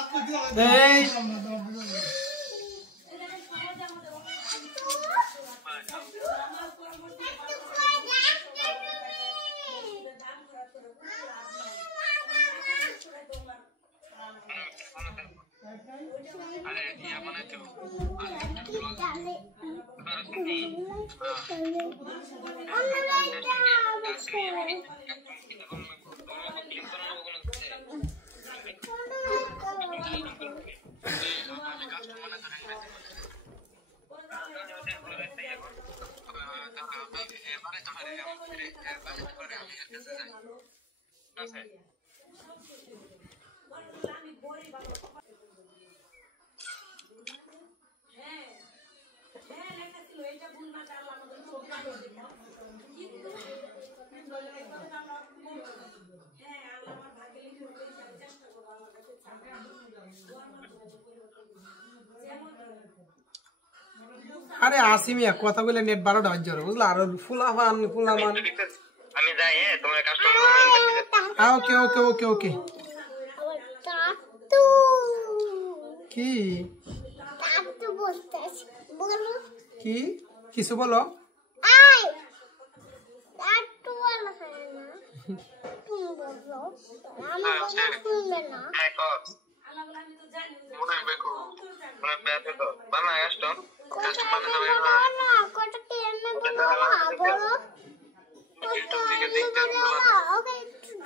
এই আরে আসিমিয়া কথা বলে নেট 12টা বাজে বুঝলা আর ফুলামান আমি যাই তোমার কাস্টমার ওকে ওকে ওকে ওকে কি কি কিছু বলো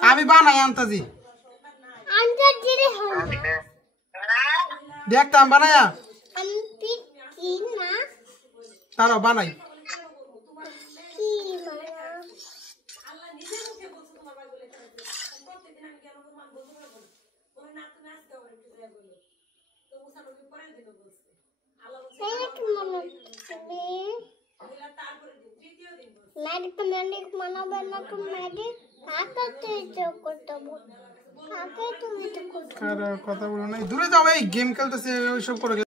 আমি বানাই আন্তাজি দেখতাম বানায়া তারা বানাই কথা বলো না দূরে যাও এই গেম খেলতেছে ওইসব করে